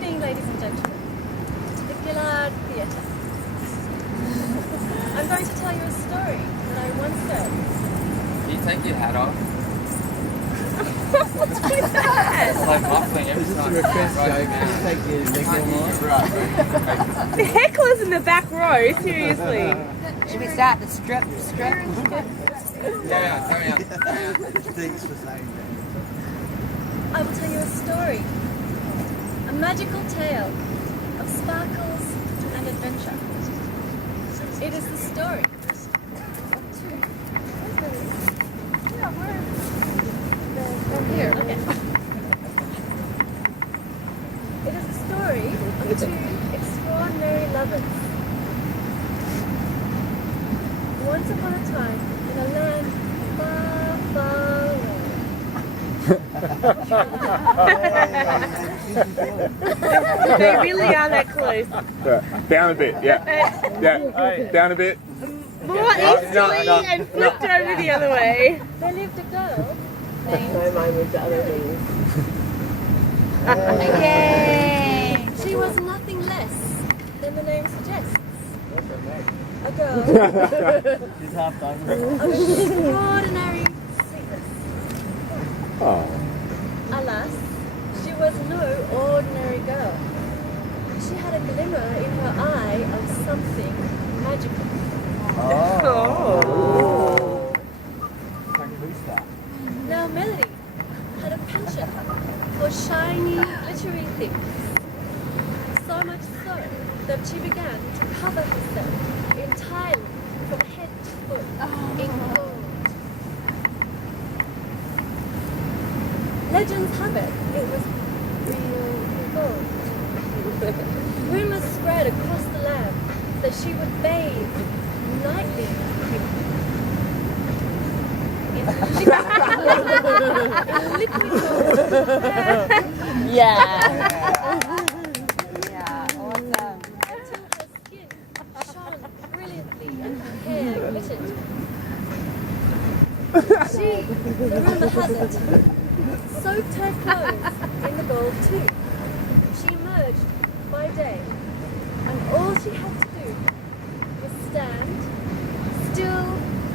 evening, ladies and gentlemen, to the Gillard Theatre. I'm going to tell you a story that I once heard. Can you take your hat off? What's with that? It's like muffling every time. Take your neck off. The heckler's in the back row, seriously. Should we start the strip? Yeah, carry on. Thanks for saying that. I will tell you a story. A magical tale of sparkles and adventure. It is the story of two. Yeah, we're here. Okay. It is the story of two extraordinary lovers. Once upon a time, in a land far, far away. They really are that close. Yeah. Down a bit, yeah. Down a bit. More easterly and flipped over the other way. There lived a girl named... No, mine was the other things. Yay! She was nothing less than the name suggests. A girl She's half done. of extraordinary sweetness. Oh. Alas, she was no ordinary girl. She had a glimmer in her eye of something magical. Oh. Now Melody had a penchant for shiny, glittery things. So much so that she began to cover herself entirely from head to foot in gold. Legends have it was real gold. Rumors spread across the land that she would bathe nightly in liquid gold. Yeah. Yeah, awesome. Until her skin shone brilliantly and her hair glittered. She, the rumor has it, soaked her clothes in the gold too. She emerged by day, and all she had to do was stand still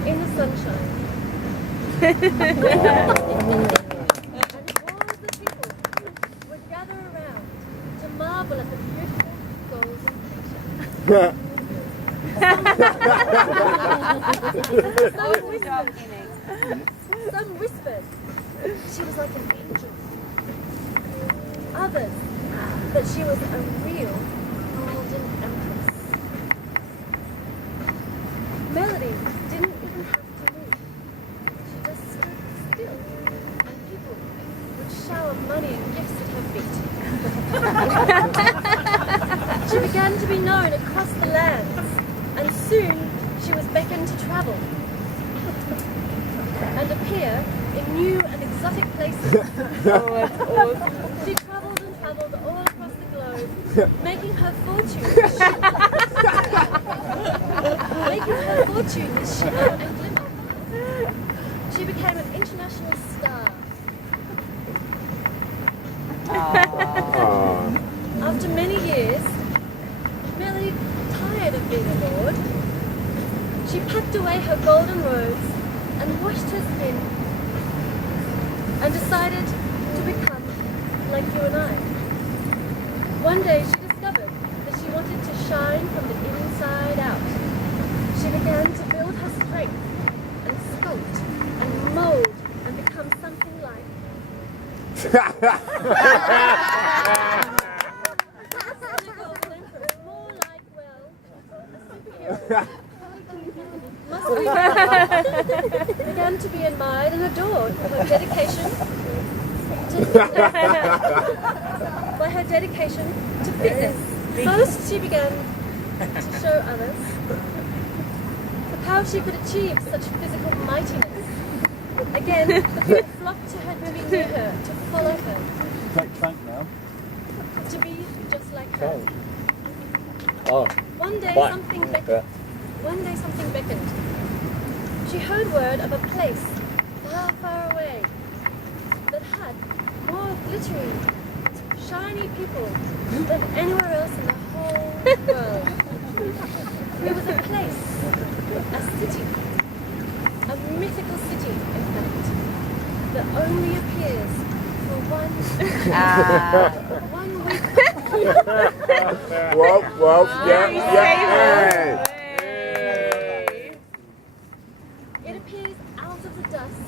in the sunshine. And all of the people would gather around to marvel at the beautiful golden creature. Some whispered she was like an angel. Others that she was a real golden empress. Melody didn't even have to move. She just stood still, and people would shower money and gifts at her feet. She began to be known across the lands, and soon she was beckoned to travel and appear in new and exotic places. She travelled and travelled all across the globe, making her fortune with shimmer and glimmer. She became an international star. After many years, Melody, tired of being a lord, she packed away her golden robes and washed her skin and decided to become like you and I. One day she discovered that she wanted to shine from the inside out. She began to build her strength and sculpt and mold and become something like more like, well, a superhero. Must be began to be admired and adored for her dedication to fitness. First, she began to show others how she could achieve such physical mightiness. Again, the people flocked to her to be near her, to follow her, Take trunk now. to be just like her. Oh. One day Fine. something beckoned. She heard word of a place far, far away that had more glittery, shiny people than anywhere else in the whole world. There was a place, a city, a mythical city, in fact, that only appears for one week. Whoa, yeah. It appears out of the dust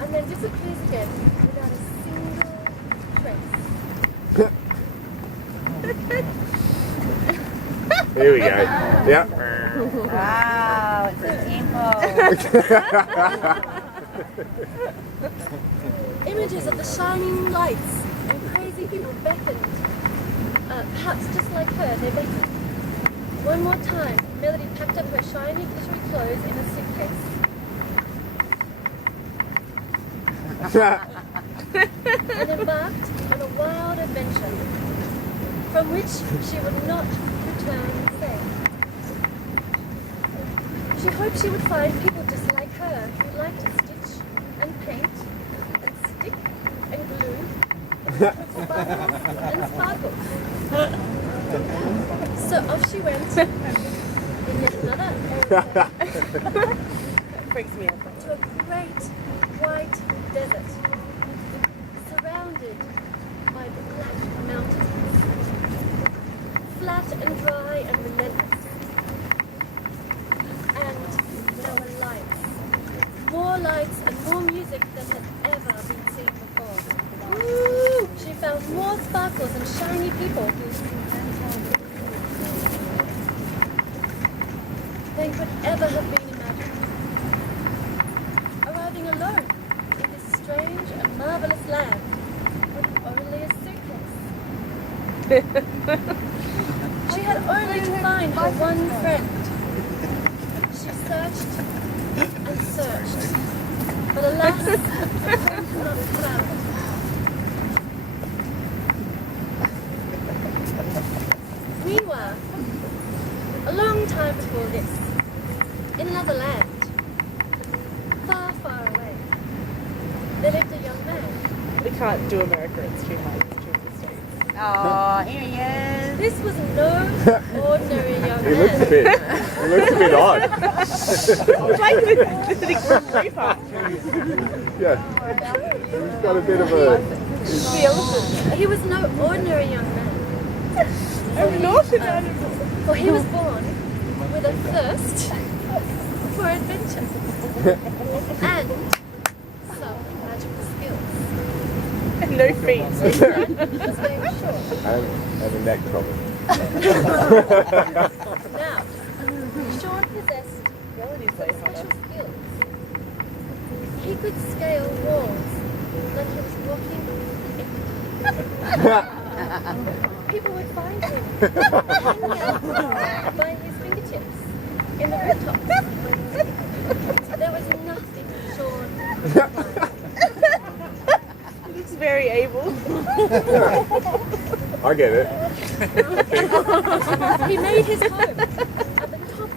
and then disappears again without a single trace. Here we go. Yeah. Wow, it's a temple. Images of the shining lights and crazy people beckoned. Perhaps just like her, they beckoned. One more time, Melody packed up her shiny, glittery clothes in a suitcase. And embarked on a wild adventure from which she would not return safe. She hoped she would find people just like her who liked to stitch and paint and stick and glue and sparkle. So off she went in yet another area Freaks me out. to a great white desert surrounded by black mountains, flat and dry and relentless. And there were lights, more lights and more music than had ever been seen before. Woo! She found more sparkles and shiny people than could ever have been imagined. Arriving alone in this strange and marvelous land with only a suitcase. She had only to find her one friend. She searched and searched, but alas, not found. Meanwhile, a long time before this, in another land, far, far away, there lived a young man. We can't do America, it's too hard. It's too the States. Oh, here he is. This was no ordinary young He looks a man. bit odd. It's like the Grim Reaper. Yeah. He's got a bit of a. The elephant. He was no ordinary young man. I'm not an animal. For he was born with a thirst for adventure and some magical skills. And no feet. His name was named Sean. And a neck problem. Now, Sean possessed Melody's way special harder. skills. He could scale walls like he was walking People would find him hanging out by his fingertips in the rooftops. There was nothing Sean could find. He looks very able. I get it. He made his home at the top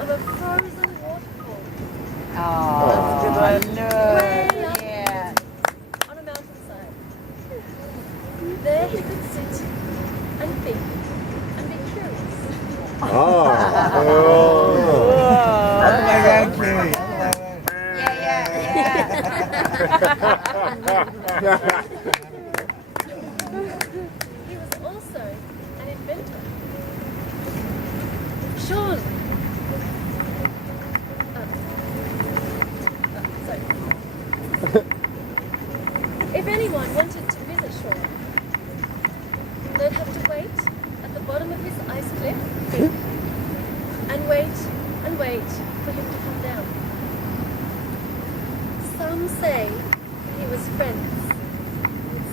of a frozen waterfall Oh, no. way up Yeah. on a mountainside. There he could sit and think and be curious. Oh. He was also an inventor. Sean. Sorry. If anyone wanted to visit Sean, they'd have to wait at the bottom of his ice cliff and wait for him to come down. Some say he was friends with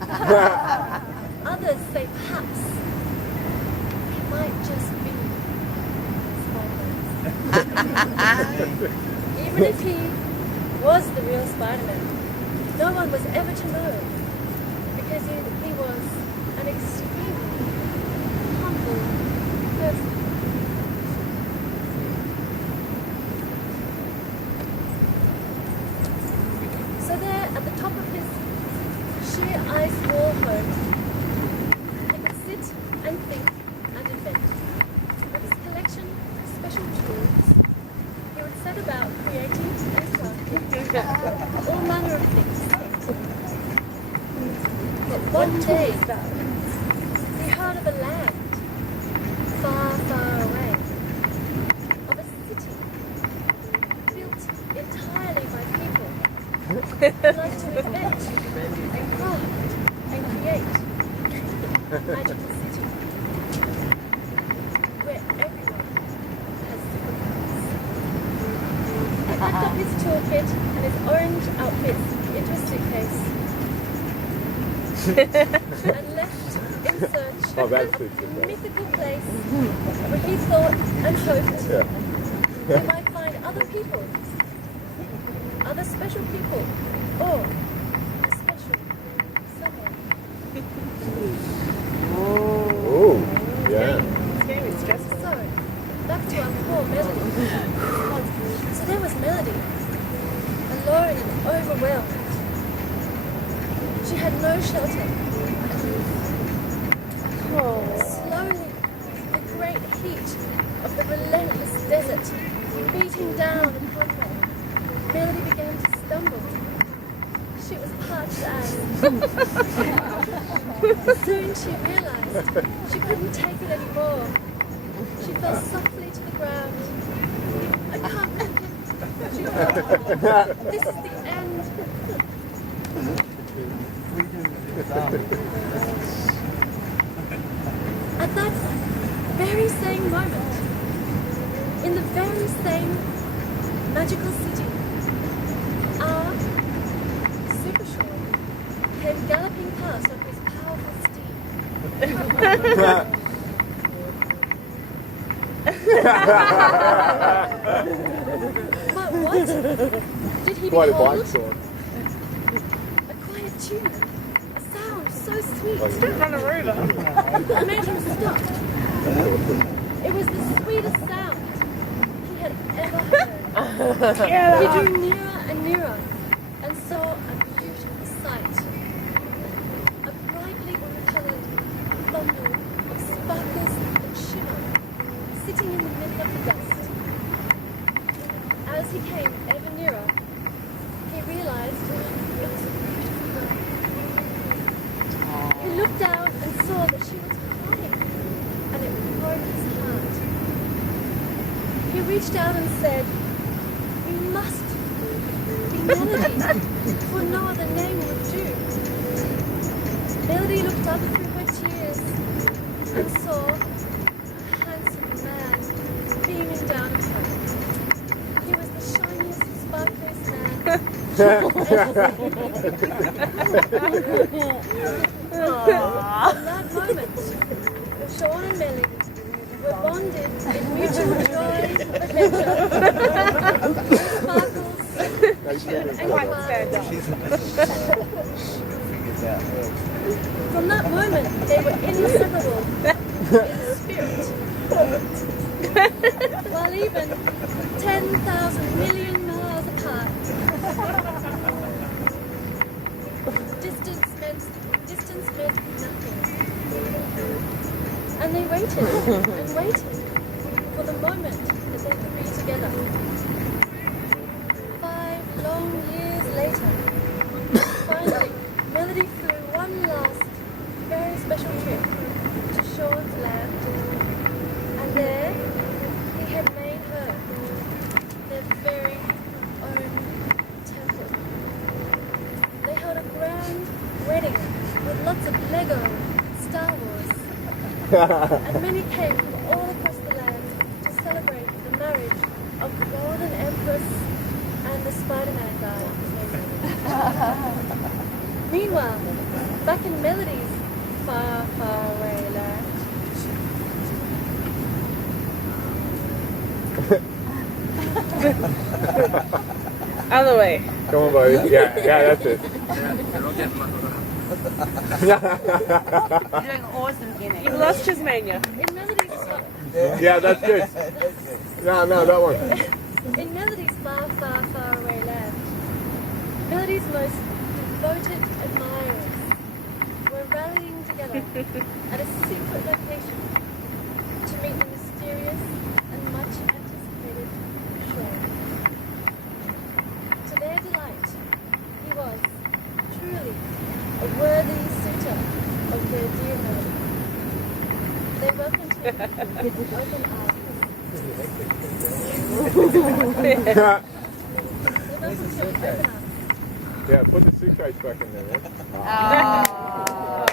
Spider-Man. Others say perhaps he might just be Spider-Man. Even if he was the real Spider-Man, no one was ever to know because he was an extremely humble person. So there at the top of his sheer ice wall home One day, he heard of a land far, far away, of a city built entirely by people who like to invent and craft and create magical city where everyone has superpowers. He packed up his toolkit and his orange outfits into a suitcase and left in search Oh, of that's a good. mythical place where he thought and hoped Yeah. he might find other people, other special people, or a special someone. Oh, yeah. It's getting me stressed. So, back to our poor Melody. So there was Melody, alone and overwhelmed. She had no shelter. Slowly, the great heat of the relentless desert beating down upon her, Melody began to stumble. She was parched as. Soon she realized she couldn't take it anymore. She fell softly to the ground. I can't make it. She thought, this is the end. At that very same moment, in the very same magical city, our Super Shaw came galloping past on his powerful steed. But what did he Quite a behold? bike sword. A quiet tune, a sound so sweet. Don't run a rover. It made him stop. It was the sweetest sound he had ever heard. He drew nearer and nearer and saw a beautiful sight. A brightly coloured bundle of sparkles that shimmer, sitting in the middle of the dust. As he came ever nearer, he realised it was a beautiful girl. He looked down and saw that she was crying, and it broke his heart. He reached out and said, "You must be Melody, for no other name would do." Melody looked up through her tears and saw a handsome man beaming down at her. He was the shiniest, sparkliest man. From that moment, Sean and Melly were bonded in mutual joy, adventure, sparkles, and Quite stand up. From that moment, they were inseparable in spirit. While even 10,000 million miles apart, distance meant nothing. And they waited and waited for the moment that they could be together. 5 long years later, finally, Melody flew one last, very special trip to Sean's land. And there, he had made her their very own temple. They held a grand wedding with lots of Lego, Star Wars, and many came from all across the land to celebrate the marriage of the Golden Empress and the Spider-Man guy. Meanwhile, back in Melody's far, far away land, Other way. Come on, buddy. Yeah, that's it. You're doing awesome, Kenny. You've lost Tasmania. in Melody's Yeah, that's good. No, that one. In Melody's far, far, far away land, Melody's most devoted admirers were rallying together at a secret location to meet the mysterious and much anticipated Sean. To their delight, he was truly a worthy suitor Yeah, put the suitcase back in there. Oh.